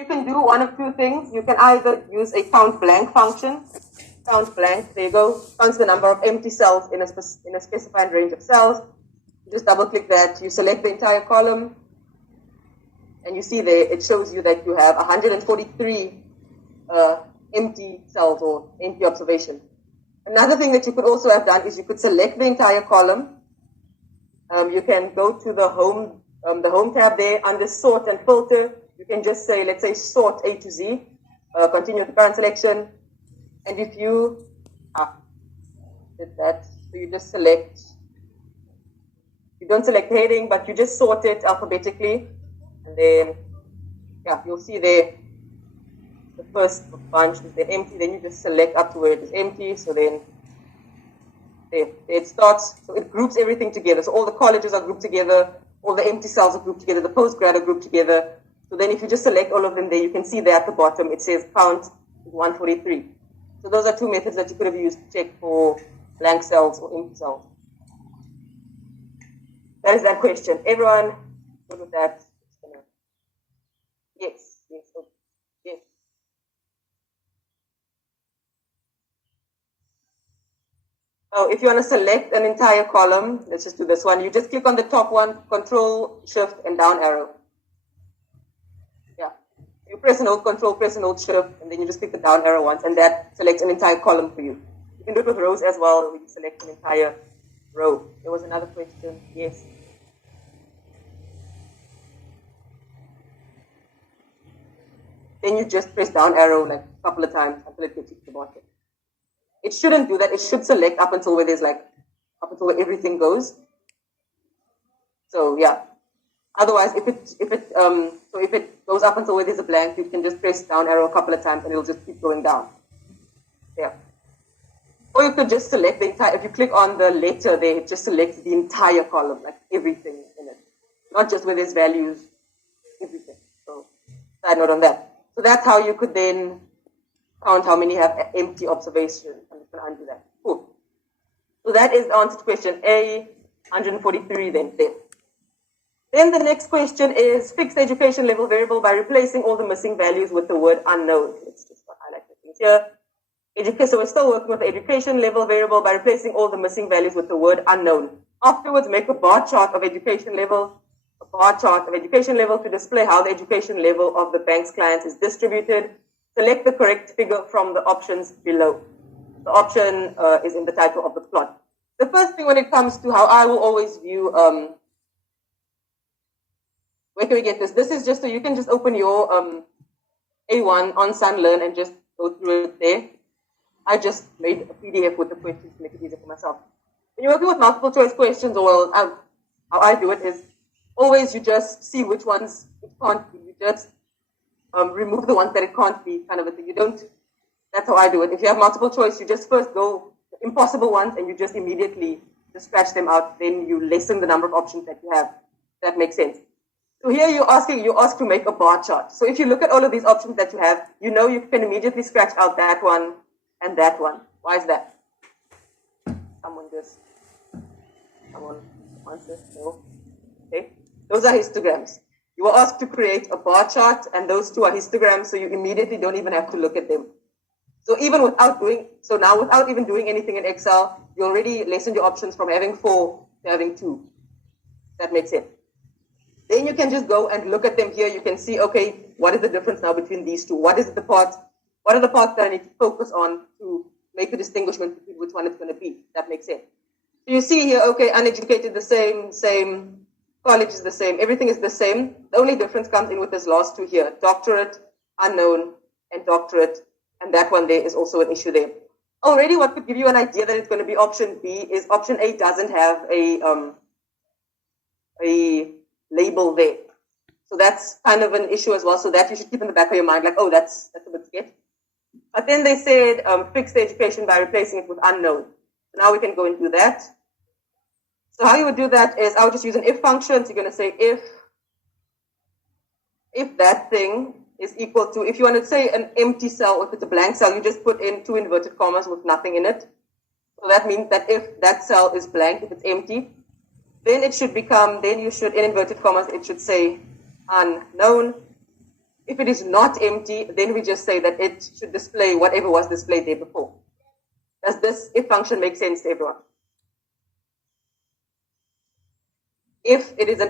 You can do one of two things. You can either use a count blank function. Count blank, there you go, counts the number of empty cells in a specified range of cells. You just double click that, you select the entire column, and you see there, it shows you that you have 143 empty cells or empty observations. Another thing that you could also have done is you could select the entire column. You can go to the home tab there under sort and filter. You can just say, let's say sort A to Z, continue the current selection. And if you did that, so you just select, you don't select heading, but you just sort it alphabetically. And then, yeah, you'll see there, the first bunch is then empty, then you just select up to where it is empty. So then, there it starts. So it groups everything together. So all the colleges are grouped together, all the empty cells are grouped together, the postgrad are grouped together. So then if you just select all of them there, you can see there at the bottom, it says count 143. So those are two methods that you could have used to check for blank cells or empty cells. That is that question. Everyone good with that? Yes, yes, okay. Yes. Oh, if you want to select an entire column, let's just do this one. You just click on the top one, Control, Shift, and down arrow. Yeah. You press and hold Control, press and hold Shift, and then you just click the down arrow once, and that selects an entire column for you. You can do it with rows as well, where you select an entire row. There was another question. Yes. Then you just press down arrow like a couple of times until it gets you to the bottom. It shouldn't do that. It should select up until where there's like, up until where everything goes. So yeah. Otherwise, if it goes up until where there's a blank, you can just press down arrow a couple of times and it'll just keep going down. Yeah. Or you could just select the entire, if you click on the letter there, it just selects the entire column, like everything in it. Not just where there's values, everything. So side note on that. So that's how you could then count how many have empty observations. I'm just going to undo that. Cool. So that is the answer to question A, 143 then. Then the next question is fixed education level variable by replacing all the missing values with the word unknown. Let's just highlight the things here. So we're still working with the education level variable by replacing all the missing values with the word unknown. Afterwards, make a bar chart of education level. A bar chart of education level to display how the education level of the bank's clients is distributed. Select the correct figure from the options below. The option is in the title of the plot. The first thing when it comes to how I will always view, where can we get this? This is just so you can just open your A1 on SunLearn and just go through it there. I just made a PDF with the questions to make it easier for myself. When you're working with multiple choice questions, or how I do it is, always you just see which ones it can't be. You just remove the ones that it can't be, kind of a thing. You don't, that's how I do it. If you have multiple choice, you just first go the impossible ones and you just immediately just scratch them out. Then you lessen the number of options that you have. That makes sense. So here you ask to make a bar chart. So if you look at all of these options that you have, you know you can immediately scratch out that one and that one. Why is that? Someone answer. No. Okay. Those are histograms. You were asked to create a bar chart, and those two are histograms, so you immediately don't even have to look at them. So even without even doing anything in Excel, you already lessened your options from having 4 to having 2. That makes sense. Then you can just go and look at them here. You can see, okay, what is the difference now between these two? What are the parts that I need to focus on to make a distinguishment between which one it's going to be? That makes sense. So you see here, okay, uneducated the same. College is the same. Everything is the same. The only difference comes in with this last two here. Doctorate, unknown, and doctorate. And that one there is also an issue there. Already what could give you an idea that it's going to be option B is option A doesn't have a label there. So that's kind of an issue as well. So that you should keep in the back of your mind, like, oh, that's a bit sketchy. But then they said fix the education by replacing it with unknown. So now we can go and do that. So how you would do that is I would just use an if function. So you're going to say if that thing is equal to, if you want to say an empty cell, or if it's a blank cell, you just put in 2 inverted commas with nothing in it. So that means that if that cell is blank, if it's empty, then it should become, then you should, in inverted commas, it should say unknown. If it is not empty, then we just say that it should display whatever was displayed there before. Does this if function make sense to everyone? If it is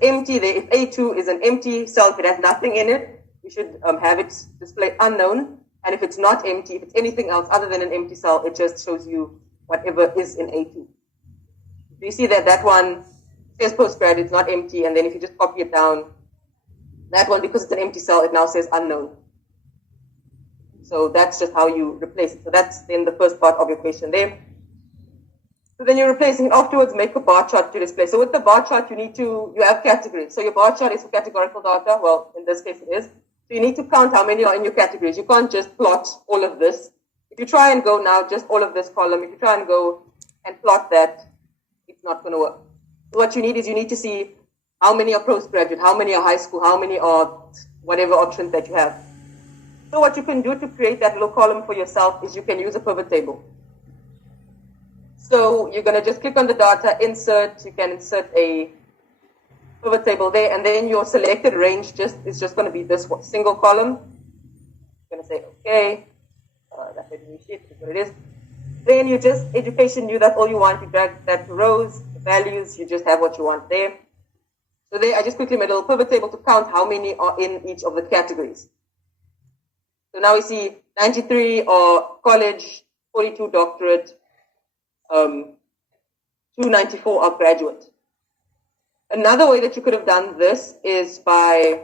empty there, if A2 is an empty cell, if it has nothing in it, we should have it display unknown. And if it's not empty, if it's anything else other than an empty cell, it just shows you whatever is in A2. So you see that that one says postgrad, it's not empty, and then if you just copy it down, that one, because it's an empty cell, it now says unknown. So that's just how you replace it. So that's then the first part of your question there. So then you're replacing it afterwards, make a bar chart to display. So with the bar chart, you have categories. So your bar chart is for categorical data. Well, in this case it is. So you need to count how many are in your categories. You can't just plot all of this. If you try and go now, just all of this column, if you try and go and plot that, it's not going to work. So what you need is you need to see how many are postgraduate, how many are high school, how many are whatever options that you have. So what you can do to create that little column for yourself is you can use a pivot table. So you're going to just click on the data, insert, you can insert a pivot table there, and then your selected range is just going to be this single column. You're going to say, okay, that's what it is. Then you just, education new, that's all you want. You drag that to rows, values, you just have what you want there. So there, I just quickly made a little pivot table to count how many are in each of the categories. So now we see 93 are college, 42 doctorate, 294 are graduate. Another way that you could have done this is by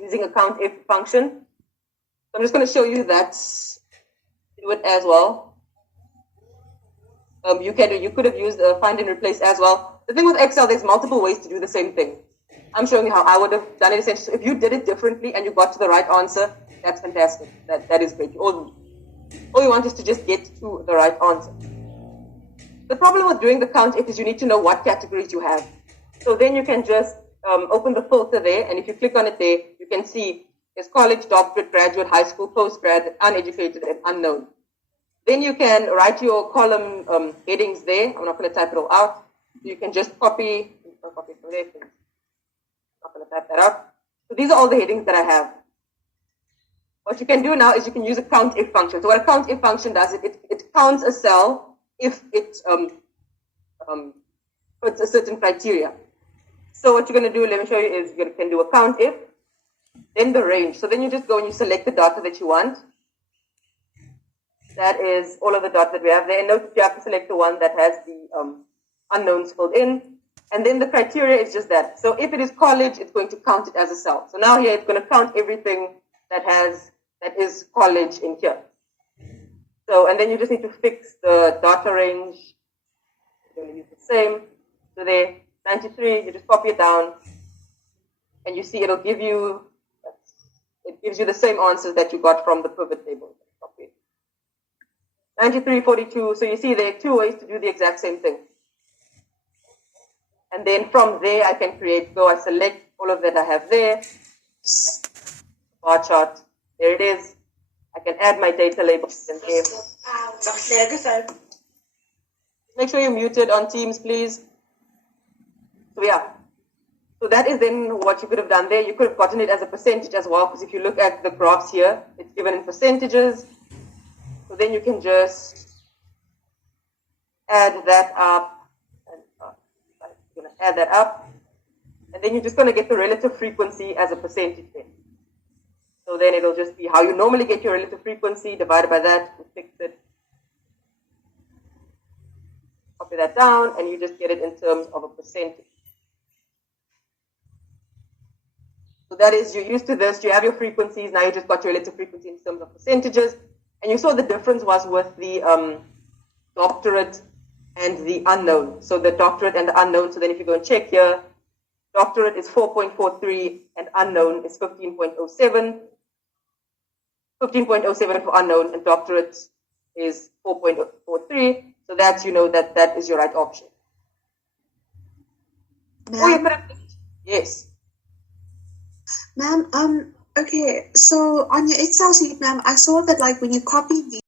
using a COUNTIF function. So I'm just going to show you that. Do it as well. You could have used find and replace as well. The thing with Excel, there's multiple ways to do the same thing. I'm showing you how I would have done it essentially. So if you did it differently and you got to the right answer, that's fantastic. That is great. All you want is to just get to the right answer. The problem with doing the COUNTIF is you need to know what categories you have. So then you can just open the filter there, and if you click on it there, you can see there's college, doctorate, graduate, high school, postgrad, uneducated, and unknown. Then you can write your column headings there. I'm not going to type it all out. You can just copy from there. I'm not going to type that out. So these are all the headings that I have. What you can do now is you can use a COUNTIF function. So what a COUNTIF function does, it counts a cell if it puts a certain criteria. So what you're going to do, let me show you, is you can do a COUNTIF, then the range. So then you just go and you select the data that you want. That is all of the data that we have there. And notice you have to select the one that has the unknowns filled in. And then the criteria is just that. So if it is college, it's going to count it as a cell. So now here it's going to count everything that is college in here. So, and then you just need to fix the data range. You're going to use the same. So there, 93, you just copy it down, and you see it gives you the same answers that you got from the pivot table. Copy. 93, 42, so you see there are two ways to do the exact same thing. And then from there, I can I select all of that I have there, bar chart, there it is. I can add my data labels in there. Make sure you're muted on Teams, please. So yeah, so that is then what you could have done there. You could have gotten it as a percentage as well, because if you look at the graphs here, it's given in percentages. So then you can just add that up, and you're going to add that up, and then you're just going to get the relative frequency as a percentage there. So then it'll just be how you normally get your relative frequency divided by that, you fix it, copy that down, and you just get it in terms of a percentage. So that is, you're used to this, you have your frequencies, now you just got your relative frequency in terms of percentages. And you saw the difference was with the doctorate and the unknown. So the doctorate and the unknown, so then if you go and check here, doctorate is 4.43 and unknown is 15.07. 15.07 for unknown and doctorate is 4.43. So that's, that is your right option. Or you could have, yes. Ma'am, okay, so on your Excel sheet, ma'am, I saw that when you copy the